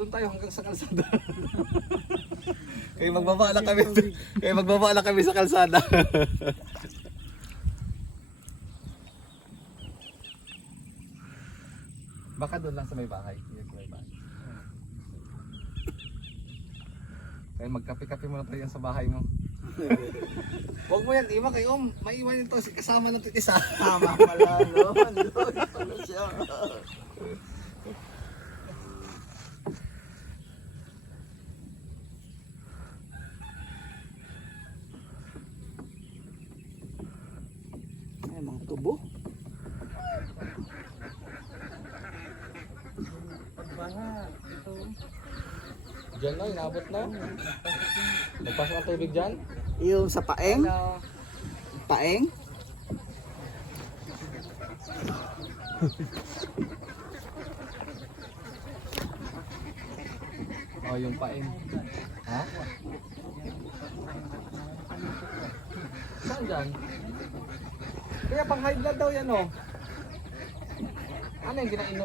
doon tayo hanggang sa kalsada. Kaya magbaba lang kami. Kaya magbaba lang kami sa kalsada. Baka doon lang sa may bahay. Kaya magkape-kape muna tayo yan sa bahay mo. Huwag mo yan, iwan kayo. Maiwan ito, kasama ng titisa. Tama pala, no? Andun pala siya. Ay, mga tubo. Diyan na, inabot na. Nagpasok ang tubig dyan. Yung sa paeng? Hello. Paeng? Oh, yung pain. Ha? Saan dyan? Kaya pang high blood daw yan, oh. Ano yung ginainom?